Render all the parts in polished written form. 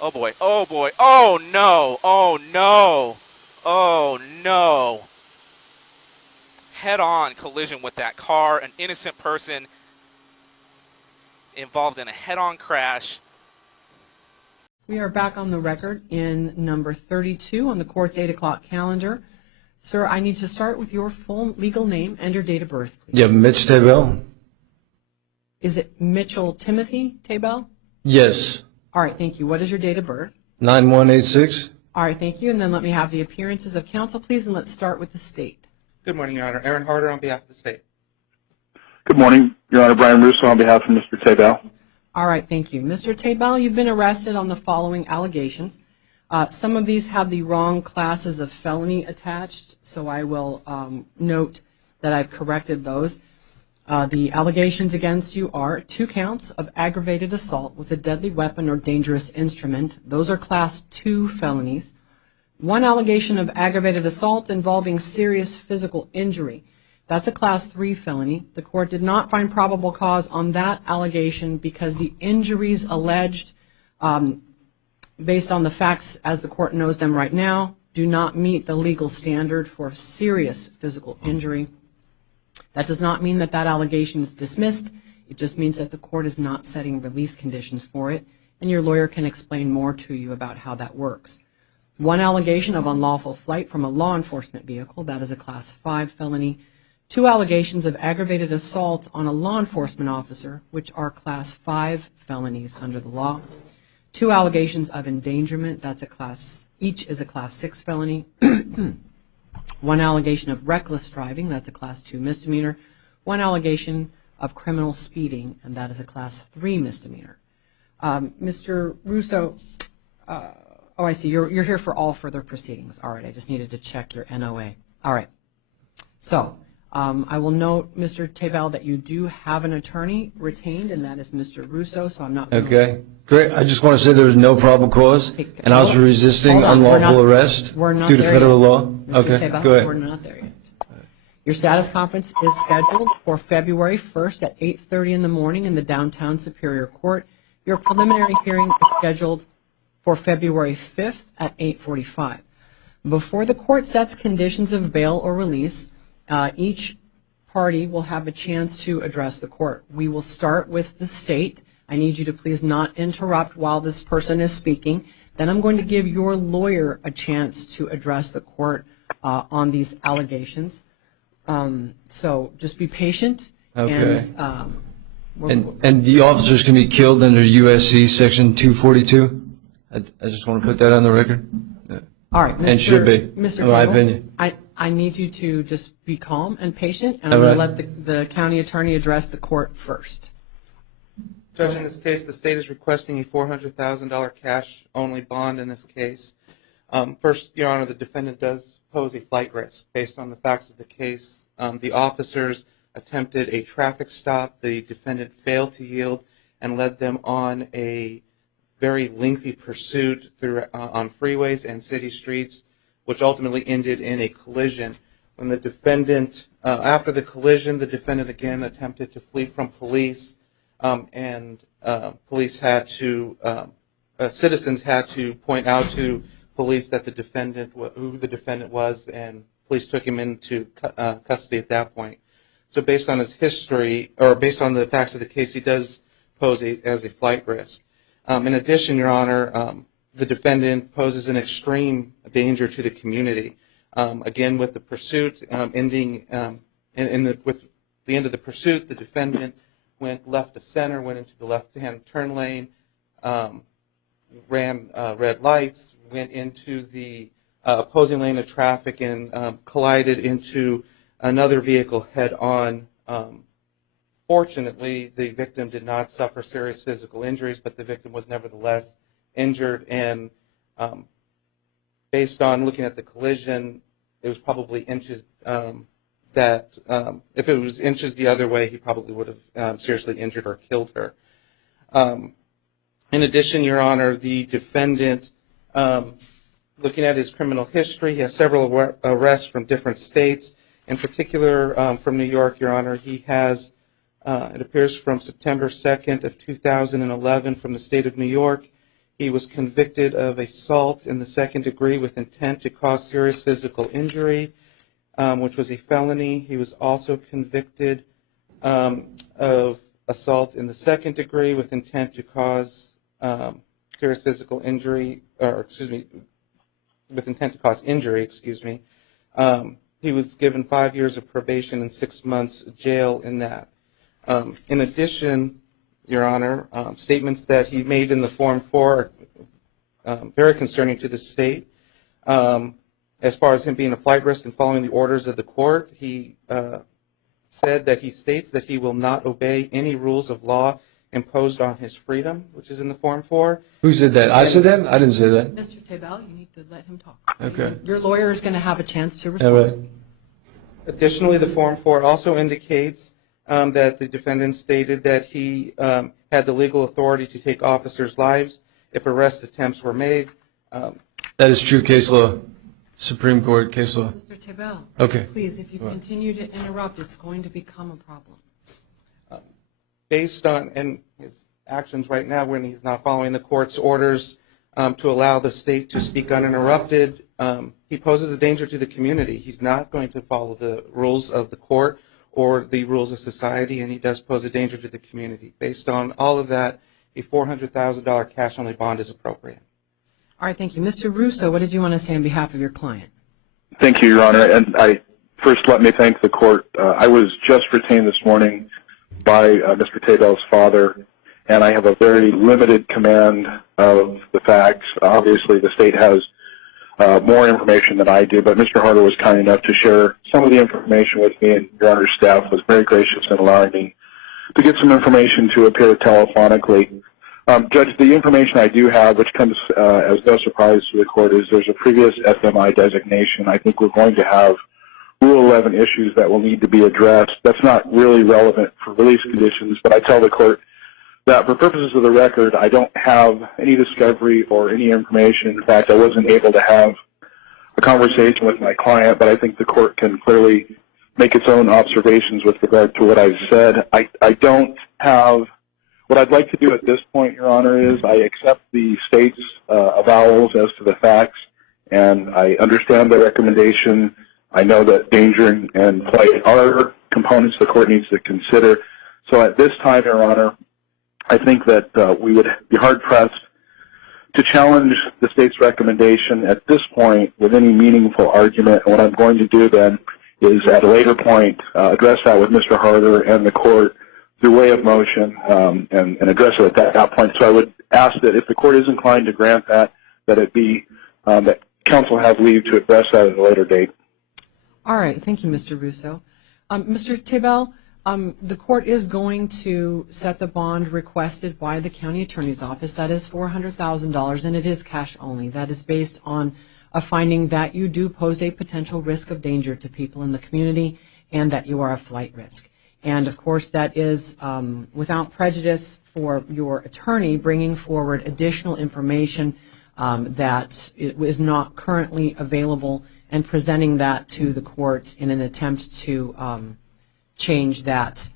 Oh boy. Oh boy. Oh no. Oh no. Oh no. Head-on collision with that car. An innocent person involved in a head-on crash. We are back on the record in number 32 on the court's 8 o'clock calendar. Sir, I need to start with your full legal name and your date of birth, please. Yeah, Mitch Tabell. Is it Mitchell Timothy Tabell? Yes. All right, thank you. What is your date of birth? 9186. All right, thank you. And then let me have the appearances of counsel, please, and let's start with the state. Good morning, Your Honor. Aaron Harder on behalf of the state. Good morning, Your Honor. Brian Russo on behalf of Mr. Tabell. All right, thank you. Mr. Tabell, you've been arrested on the following allegations. Some of these have the wrong classes of felony attached, so I will note that I've corrected those. The allegations against you are 2 counts of aggravated assault with a deadly weapon or dangerous instrument. Those are class 2 felonies. 1 allegation of aggravated assault involving serious physical injury. That's a class 3 felony. The court did not find probable cause on that allegation because the injuries alleged, based on the facts as the court knows them right now, do not meet the legal standard for serious physical injury. That does not mean that that allegation is dismissed. It just means that the court is not setting release conditions for it, and your lawyer can explain more to you about how that works. 1 allegation of unlawful flight from a law enforcement vehicle. That is a class 5 felony. 2 allegations of aggravated assault on a law enforcement officer, which are class 5 felonies under the law. 2 allegations of endangerment. Each is a class 6 felony. 1 allegation of reckless driving. That's a class 2 misdemeanor. 1 allegation of criminal speeding, and that is a class 3 misdemeanor. Mr. Russo, oh, I see. You're here for all further proceedings. All right. I just needed to check your NOA. All right. So I will note, Mr. Tabell, that you do have an attorney retained, and that is Mr. Russo, so I'm not going to... Okay. Great. I just want to say there was no probable cause, and I was resisting unlawful arrest due to federal law. Mr. Okay. Tabell, Go ahead. we're not there yet. Your status conference is scheduled for February 1st at 8:30 in the morning in the downtown Superior Court. Your preliminary hearing is scheduled for February 5th at 8:45. Before the court sets conditions of bail or release, each party will have a chance to address the court. We will start with the state. I need you to please not interrupt while this person is speaking. Then I'm going to give your lawyer a chance to address the court on these allegations. So just be patient. Okay. And the officers can be killed under USC Section 242? I just want to put that on the record. All right, And should be, Mr. in my Table, opinion. I need you to just be calm and patient, and I'm going to let the county attorney address the court first. Judge, in this case, the state is requesting a $400,000 cash-only bond in this case. First, Your Honor, the defendant does pose a flight risk based on the facts of the case. The officers attempted a traffic stop. The defendant failed to yield and led them on a very lengthy pursuit on freeways and city streets, which ultimately ended in a collision. When the defendant, after the collision, the defendant again attempted to flee from police, and police had to, citizens had to point out to police that the defendant, who the defendant was, and police took him into custody at that point. So based on his history, or based on the facts of the case, he does pose as a flight risk. In addition, Your Honor, the defendant poses an extreme danger to the community. Again, with the pursuit ending, with the end of the pursuit, the defendant went left of center, went into the left-hand turn lane, ran red lights, went into the opposing lane of traffic, and collided into another vehicle head-on. Fortunately, the victim did not suffer serious physical injuries, but the victim was nevertheless injured, and based on looking at the collision, it was probably inches that if it was inches the other way, he probably would have seriously injured or killed her. In addition, Your Honor, the defendant, looking at his criminal history, he has several arrests from different states. In particular, from New York, Your Honor, he has, it appears from September 2nd of 2011 from the state of New York. He was convicted of assault in the second degree with intent to cause serious physical injury, which was a felony. He was also convicted of assault in the second degree with intent to cause serious physical injury, with intent to cause injury, he was given 5 years of probation and 6 months jail in that. In addition, Your Honor, statements that he made in the Form 4 are very concerning to the state. As far as him being a flight risk and following the orders of the court, he said that he states that he will not obey any rules of law imposed on his freedom, which is in the Form 4. Who said that? I said that? I didn't say that. Mr. Tabell, you need to let him talk. Okay. Your lawyer is going to have a chance to respond. All right. Additionally, the Form 4 also indicates that the defendant stated that he had the legal authority to take officers' lives if arrest attempts were made. That is true case law, Supreme Court case law. Mr. Tabell, Okay. please, if you continue to interrupt, it's going to become a problem. Based on and his actions right now when he's not following the court's orders to allow the state to speak uninterrupted, he poses a danger to the community. He's not going to follow the rules of the court or the rules of society, and he does pose a danger to the community. Based on all of that, a $400,000 cash-only bond is appropriate. All right, thank you. Mr. Russo, what did you want to say on behalf of your client? Thank you, Your Honor. And first let me thank the court. I was just retained this morning by Mr. Tabell's father, and I have a very limited command of the facts. Obviously, the state has more information than I do, but Mr. Harder was kind enough to share some of the information with me, and Your Honor's staff was very gracious in allowing me to get some information to appear telephonically. Judge, the information I do have, which comes as no surprise to the court, is there's a previous FMI designation. I think we're going to have Rule 11 issues that will need to be addressed. That's not really relevant for release conditions, but I tell the court that for purposes of the record, I don't have any discovery or any information. In fact, I wasn't able to have a conversation with my client, but I think the court can clearly make its own observations with regard to what I've said. I don't have what I'd like to do at this point, Your Honor, is I accept the state's avowals as to the facts, and I understand the recommendation. I know that danger and flight are components the court needs to consider. So at this time, Your Honor, I think that we would be hard-pressed to challenge the state's recommendation at this point with any meaningful argument. And what I'm going to do then is at a later point address that with Mr. Harder and the court through way of motion and address it at that point. So I would ask that if the court is inclined to grant that, that it be that counsel have leave to address that at a later date. All right, thank you, Mr. Russo. Mr. Tabell, the court is going to set the bond requested by the county attorney's office. That is $400,000, and it is cash only. That is based on a finding that you do pose a potential risk of danger to people in the community and that you are a flight risk. And, of course, that is without prejudice for your attorney bringing forward additional information that is not currently available and presenting that to the court in an attempt to change that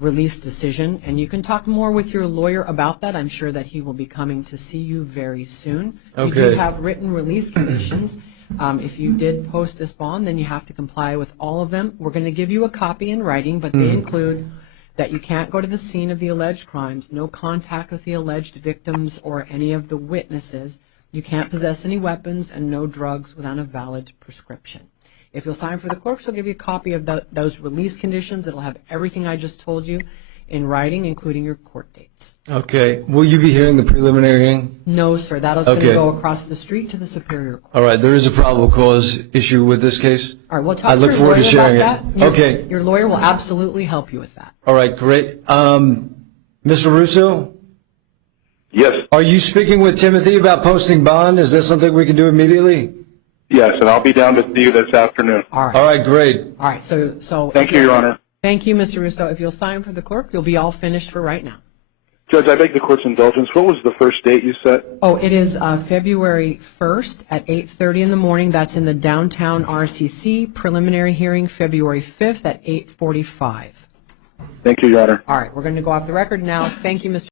release decision. And you can talk more with your lawyer about that. I'm sure that he will be coming to see you very soon. Okay. You do have written release conditions. If you did post this bond, then you have to comply with all of them. We're going to give you a copy in writing, but they include that you can't go to the scene of the alleged crimes, no contact with the alleged victims or any of the witnesses. You can't possess any weapons and no drugs without a valid prescription. If you'll sign for the clerk, she'll give you a copy of those release conditions. It'll have everything I just told you in writing, including your court dates. Okay. Will you be hearing the preliminary hearing? No, sir. That'll going to Okay. go across the street to the Superior Court. All right. There is a probable cause issue with this case. All right. We'll talk I to look your forward lawyer to sharing about it. that. Okay. Your lawyer will absolutely help you with that. All right. Great. Mr. Russo, Yes, are you speaking with Timothy about posting bond? Is that something we can do immediately? yes, and I'll be down to see you this afternoon. All right. All right. Great. All right. So Thank you, Your Honor. Thank you, Mr. Russo. If you'll sign for the clerk, you'll be all finished for right now. Judge, I beg the court's indulgence. What was the first date you set? Oh, it is February 1st at 8:30 in the morning. That's in the downtown RCC. Preliminary hearing February 5th at 8:45. Thank you, Your Honor. All right. We're going to go off the record now. Thank you, Mr.